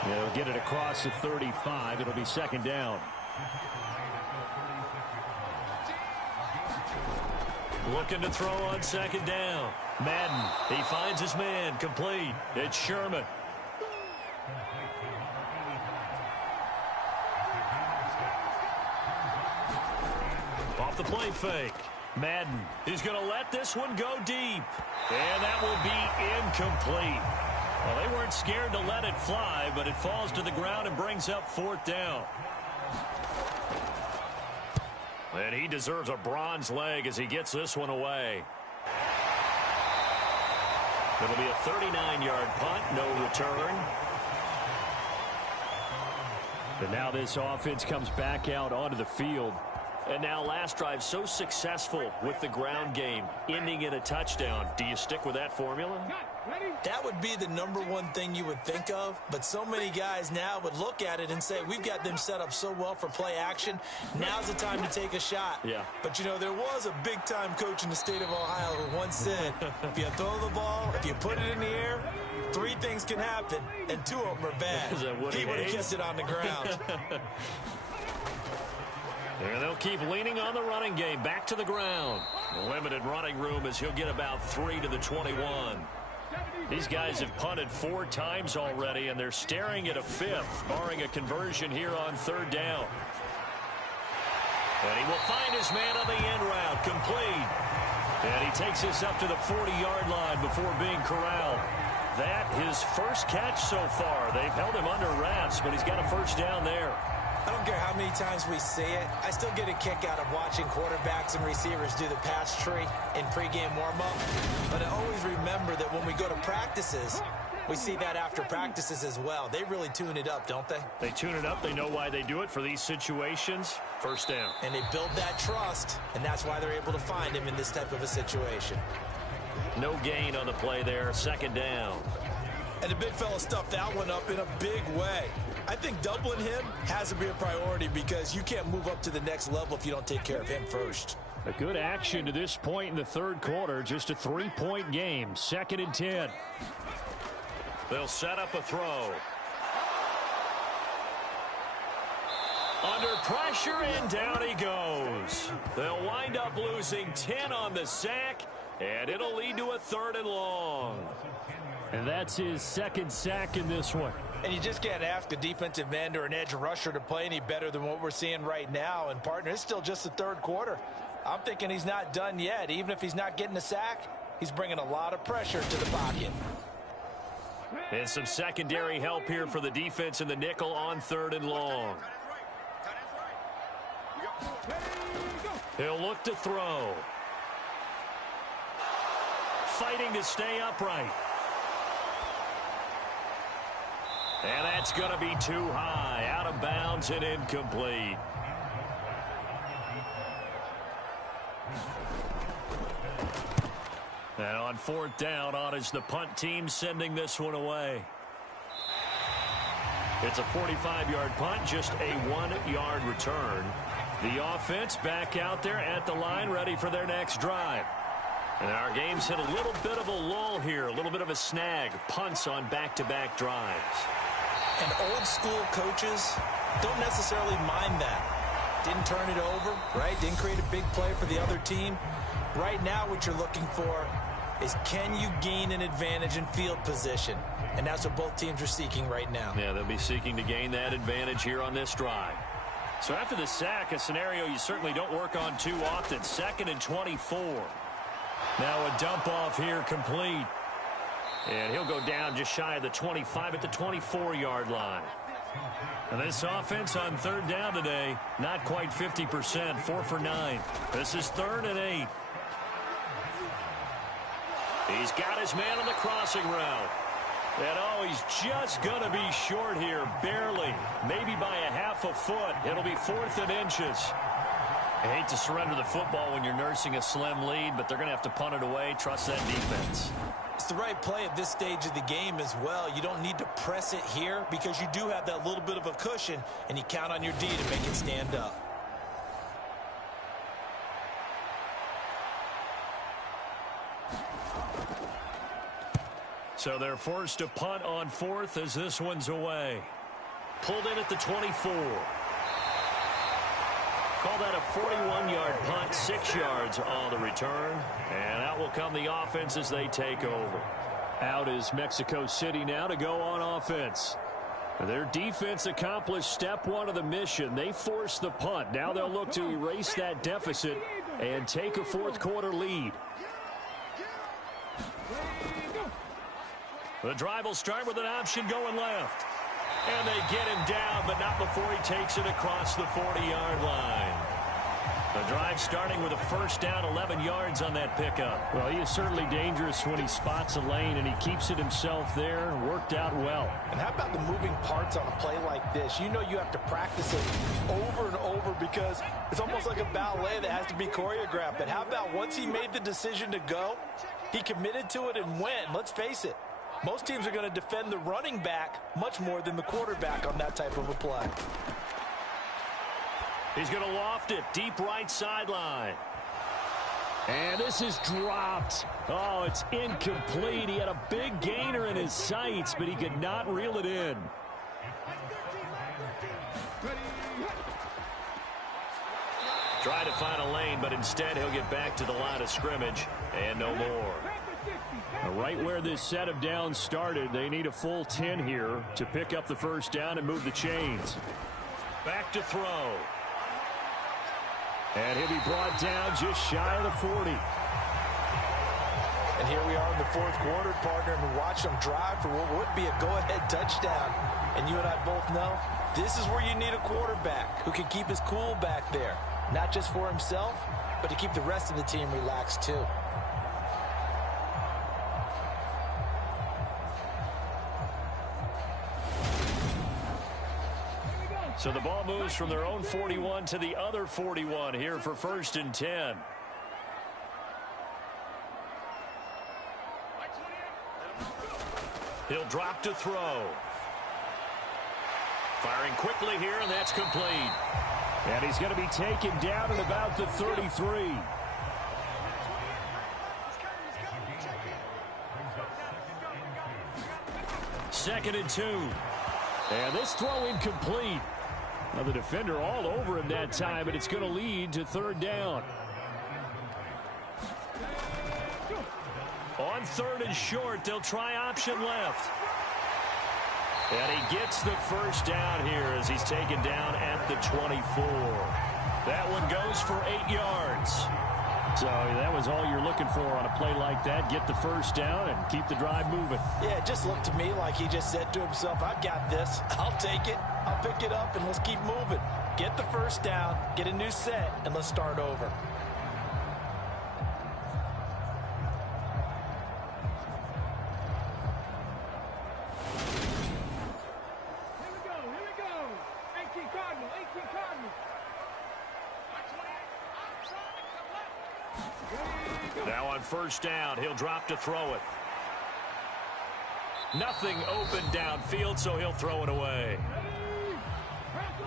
They'll get it across the 35. It'll be 2nd down. Looking to throw on 2nd down. Madden, he finds his man, complete. It's Sherman. Off the play fake. Madden, he's going to let this one go deep. And that will be incomplete. Well, they weren't scared to let it fly, but it falls to the ground and brings up 4th down. And he deserves a bronze leg as he gets this one away. It'll be a 39-yard punt, no return. And now this offense comes back out onto the field. And now last drive so successful with the ground game, ending in a touchdown. Do you stick with that formula? That would be the #1 thing you would think of, but so many guys now would look at it and say, we've got them set up so well for play action. Now's the time to take a shot. Yeah. But, you know, there was a big-time coach in the state of Ohio who once said, if you throw the ball, if you put it in the air, 3 things can happen, and 2 of them are bad. He would have kept it on the ground. And they'll keep leaning on the running game. Back to the ground. Limited running room as he'll get about 3 to the 21. These guys have punted 4 times already, and they're staring at a 5th, barring a conversion here on 3rd down. And he will find his man on the end route, complete. And he takes this up to the 40-yard line before being corralled. That his first catch so far. They've held him under wraps, but he's got a first down there. I don't care how many times we see it. I still get a kick out of watching quarterbacks and receivers do the pass tree in pregame warm-up. But I always remember that when we go to practices, we see that after practices as well. They really tune it up, don't they? They tune it up. They know why they do it for these situations. First down. And they build that trust, and that's why they're able to find him in this type of a situation. No gain on the play there. Second down. And the big fella stuffed that one up in a big way. I think doubling him has to be a priority because you can't move up to the next level if you don't take care of him first. A good action to this point in the third quarter. Just a 3-point game. 2nd and 10. They'll set up a throw. Under pressure, and down he goes. They'll wind up losing 10 on the sack, and it'll lead to a 3rd and long. And that's his 2nd sack in this one. And you just can't ask a defensive end or an edge rusher to play any better than what we're seeing right now. And, partner, it's still just the third quarter. I'm thinking he's not done yet. Even if he's not getting a sack, he's bringing a lot of pressure to the pocket. And some secondary help here for the defense in the nickel on 3rd and long. He'll look to throw. Fighting to stay upright. And that's going to be too high. Out of bounds and incomplete. And on 4th down, on is the punt team sending this one away. It's a 45-yard punt, just a 1-yard return. The offense back out there at the line, ready for their next drive. And our game's hit a little bit of a lull here, a little bit of a snag. Punts on back-to-back drives. And old school coaches don't necessarily mind that. Didn't turn it over, right? Didn't create a big play for the other team. Right now what you're looking for is can you gain an advantage in field position? And that's what both teams are seeking right now. Yeah, they'll be seeking to gain that advantage here on this drive. So after the sack, a scenario you certainly don't work on too often. 2nd and 24. Now a dump off here complete. And he'll go down just shy of the 25 at the 24-yard line. And this offense on 3rd down today, not quite 50%, 4 for 9. This is 3rd and 8. He's got his man on the crossing route. And oh, he's just going to be short here, barely. Maybe by a half a foot. It'll be 4th and inches. I hate to surrender the football when you're nursing a slim lead, but they're going to have to punt it away. Trust that defense. It's the right play at this stage of the game as well. You don't need to press it here because you do have that little bit of a cushion, and you count on your D to make it stand up. So they're forced to punt on 4th as this one's away. Pulled in at the 24. Call that a 41-yard punt, 6 yards on the return. And out will come the offense as they take over. Out is Mexico City now to go on offense. Their defense accomplished step 1 of the mission. They forced the punt. Now they'll look to erase that deficit and take a 4th quarter lead. The drive will start with an option going left. And they get him down, but not before he takes it across the 40-yard line. The drive starting with a first down, 11 yards on that pickup. Well, he is certainly dangerous when he spots a lane, and he keeps it himself there. Worked out well. And how about the moving parts on a play like this? You know you have to practice it over and over because it's almost like a ballet that has to be choreographed. But how about once he made the decision to go, he committed to it and went. Let's face it. Most teams are going to defend the running back much more than the quarterback on that type of a play. He's going to loft it deep right sideline. And this is dropped. Oh, it's incomplete. He had a big gainer in his sights, but he could not reel it in. Try to find a lane, but instead he'll get back to the line of scrimmage and no more. Right where this set of downs started, they need a full 10 here to pick up the first down and move the chains. Back to throw. And he'll be brought down just shy of the 40. And here we are in the fourth quarter, partner, and we watch them drive for what would be a go-ahead touchdown. And you and I both know this is where you need a quarterback who can keep his cool back there, not just for himself, but to keep the rest of the team relaxed too. So the ball moves from their own 41 to the other 41 here for 1st and 10. He'll drop to throw. Firing quickly here, and that's complete. And he's going to be taken down at about the 33. Second and 2. And this throw incomplete. Now the defender all over him that time, and it's going to lead to 3rd down. On 3rd and short, they'll try option left. And he gets the first down here as he's taken down at the 24. That one goes for 8 yards. So that was all you're looking for on a play like that. Get the first down and keep the drive moving. Yeah, it just looked to me like he just said to himself, I've got this. I'll take it. I'll pick it up, and let's keep moving. Get the first down, get a new set, and let's start over. Now on first down, he'll drop to throw it. Nothing open downfield, so he'll throw it away.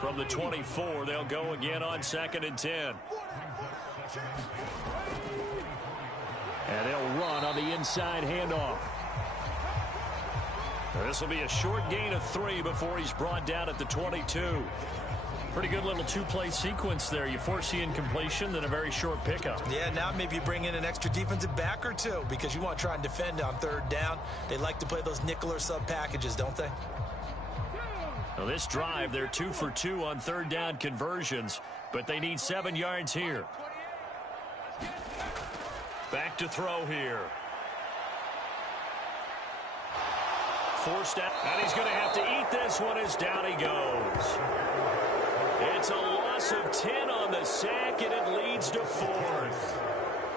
From the 24, they'll go again on 2nd and 10. And they'll run on the inside handoff. This will be a short gain of 3 before he's brought down at the 22. Pretty good little two-play sequence there. You force the incompletion, then a very short pickup. Yeah, now maybe bring in an extra defensive back or two because you want to try and defend on 3rd down. They like to play those nickel or sub packages, don't they? Now this drive, they're 2 for 2 on 3rd down conversions, but they need 7 yards here. Back to throw here. Forced out, and he's going to have to eat this one as down he goes. It's a loss of 10 on the sack, and it leads to 4th.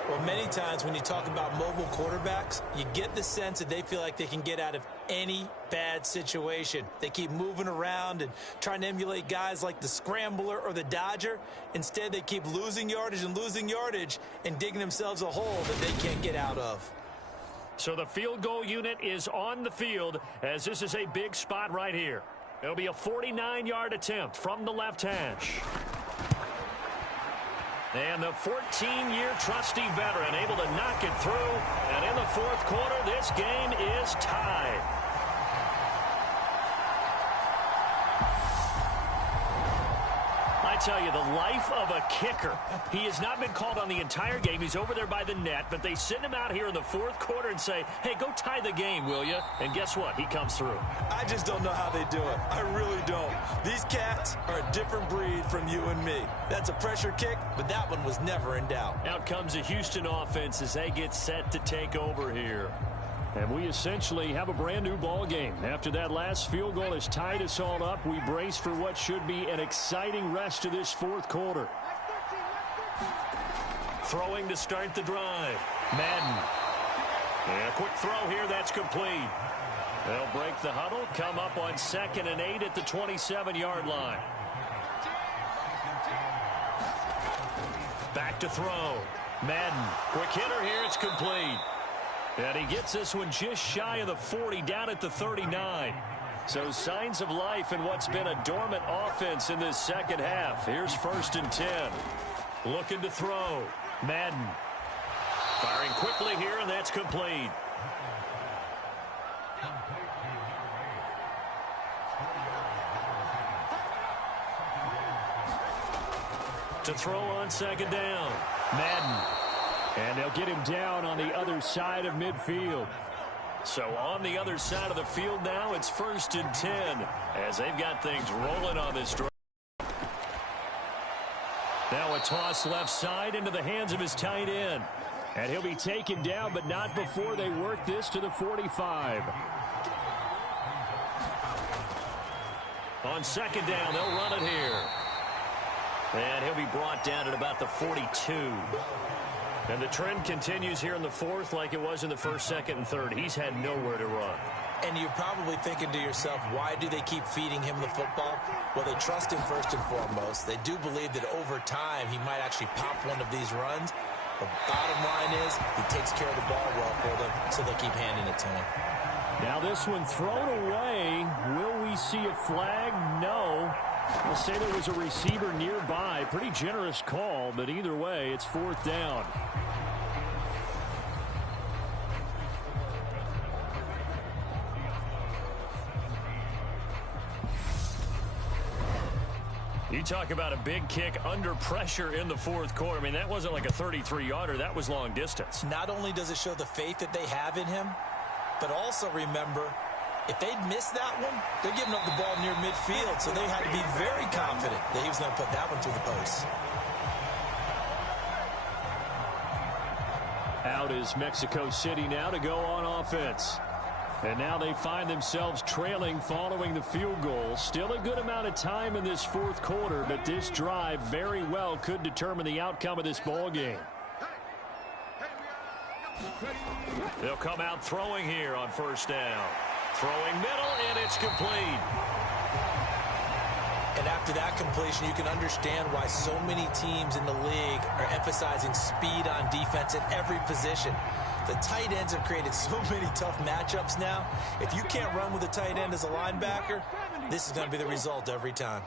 Well, many times when you talk about mobile quarterbacks, you get the sense that they feel like they can get out of any bad situation. They keep moving around and trying to emulate guys like the Scrambler or the Dodger. Instead, they keep losing yardage and digging themselves a hole that they can't get out of. So the field goal unit is on the field as this is a big spot right here. It'll be a 49-yard attempt from the left hash. And the 14-year trusty veteran able to knock it through. And in the 4th quarter, this game is tied. I tell you, the life of a kicker. He has not been called on the entire game. He's over there by the net, but they send him out here in the 4th quarter and say, hey, go tie the game, will you? And guess what? He comes through. I just don't know how they do it. I really don't. These cats are a different breed from you and me. That's a pressure kick, but that one was never in doubt. Out comes the Houston offense as they get set to take over here. And we essentially have a brand-new ball game. After that last field goal has tied us all up, we brace for what should be an exciting rest of this 4th quarter. Throwing to start the drive. Madden. And a quick throw here, that's complete. They'll break the huddle, come up on 2nd and 8 at the 27-yard line. Back to throw. Madden. Quick hitter here, it's complete. And he gets this one just shy of the 40, down at the 39. So signs of life in what's been a dormant offense in this second half. Here's 1st and 10. Looking to throw. Madden. Firing quickly here, and that's complete. To throw on 2nd down. Madden. And they'll get him down on the other side of midfield. So on the other side of the field now, it's 1st and 10 as they've got things rolling on this drive. Now a toss left side into the hands of his tight end. And he'll be taken down, but not before they work this to the 45. On second down, they'll run it here. And he'll be brought down at about the 42. And the trend continues here in the fourth like it was in the first, second, and third. He's had nowhere to run. And you're probably thinking to yourself, why do they keep feeding him the football? Well, they trust him first and foremost. They do believe that over time he might actually pop one of these runs. The bottom line is he takes care of the ball well for them, so they'll keep handing it to him. Now this one thrown away. Will we see a flag? No. I'll say there was a receiver nearby. Pretty generous call, but either way, it's fourth down. You talk about a big kick under pressure in the fourth quarter. I mean, that wasn't like a 33-yarder. That was long distance. Not only does it show the faith that they have in him, but also remember, if they'd missed that one, they're giving up the ball near midfield, so they had to be very confident that he was going to put that one through the post. Out is Mexico City now to go on offense. And now they find themselves trailing following the field goal. Still a good amount of time in this fourth quarter, but this drive very well could determine the outcome of this ball game. They'll come out throwing here on first down. Throwing middle, and it's complete. And after that completion, you can understand why so many teams in the league are emphasizing speed on defense at every position. The tight ends have created so many tough matchups now. If you can't run with a tight end as a linebacker, this is going to be the result every time.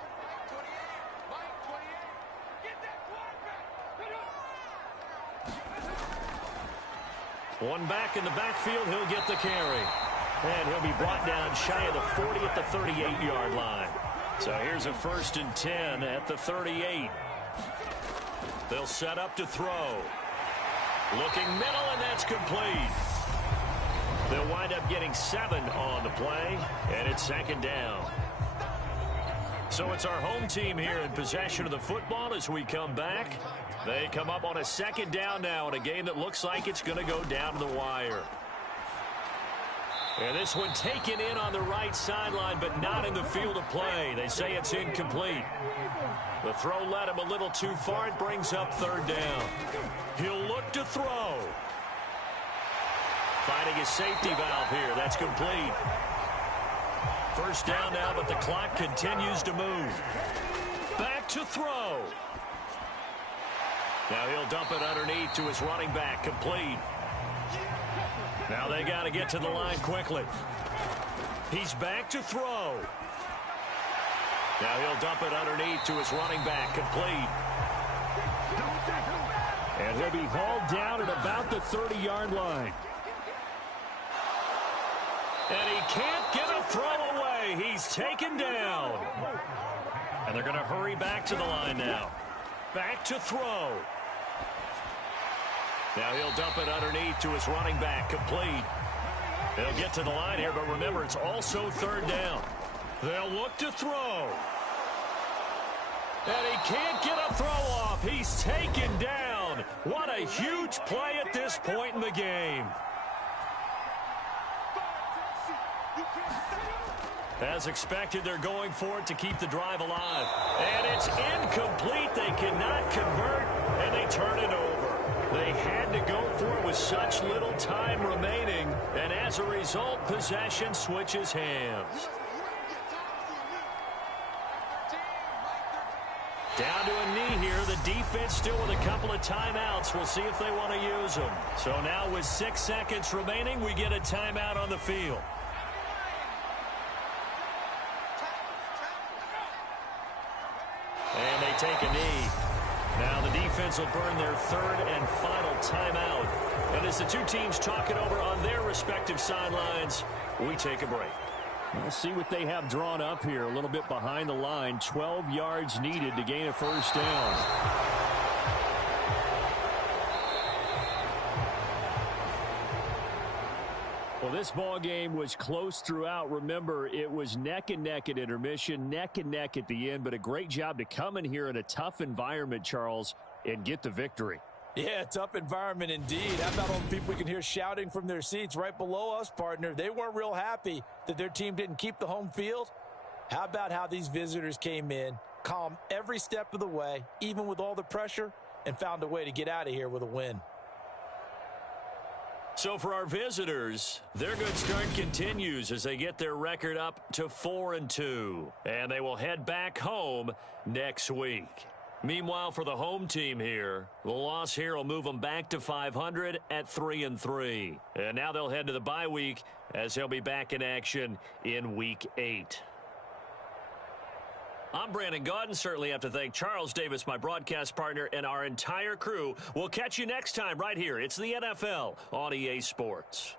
One back in the backfield, he'll get the carry. And he'll be brought down shy of the 40 at the 38-yard line. So here's a 1st and 10 at the 38. They'll set up to throw. Looking middle, and that's complete. They'll wind up getting 7 on the play, and it's second down. So it's our home team here in possession of the football as we come back. They come up on a second down now in a game that looks like it's going to go down to the wire. And this one taken in on the right sideline, but not in the field of play. They say it's incomplete. The throw led him a little too far. It brings up third down. He'll look to throw. Finding his safety valve here. That's complete. First down now, but the clock continues to move. Back to throw. Now he'll dump it underneath to his running back. Complete. Now they got to get to the line quickly. He's back to throw. Now he'll dump it underneath to his running back. Complete. And he'll be hauled down at about the 30-yard line. And he can't get a throw away. He's taken down. And they're going to hurry back to the line now. Back to throw. Now he'll dump it underneath to his running back. Complete. They'll get to the line here, but remember, it's also third down. They'll look to throw. And he can't get a throw off. He's taken down. What a huge play at this point in the game. As expected, they're going for it to keep the drive alive. And it's incomplete. They cannot convert, and they turn it over. They had to go for it with such little time remaining, and as a result, possession switches hands. Down to a knee here. The defense still with a couple of timeouts. We'll see if they want to use them. So now with 6 seconds remaining, we get a timeout on the field. And they take a knee. Now the defense will burn their third and final timeout. And as the two teams talk it over on their respective sidelines, we take a break. We'll see what they have drawn up here. A little bit behind the line. 12 yards needed to gain a first down. Well, this ball game was close throughout. Remember, it was neck and neck at intermission, neck and neck at the end, but a great job to come in here in a tough environment, Charles, and get the victory. Yeah, tough environment indeed. How about all the people we can hear shouting from their seats right below us, partner? They weren't real happy that their team didn't keep the home field. How about how these visitors came in, calm every step of the way, even with all the pressure, and found a way to get out of here with a win. So for our visitors, their good start continues as they get their record up to 4-2. And they will head back home next week. Meanwhile, for the home team here, the loss here will move them back to 500 at 3-3. And now they'll head to the bye week as they'll be back in action in Week 8. I'm Brandon Gaudin. Certainly have to thank Charles Davis, my broadcast partner, and our entire crew. We'll catch you next time right here. It's the NFL on EA Sports.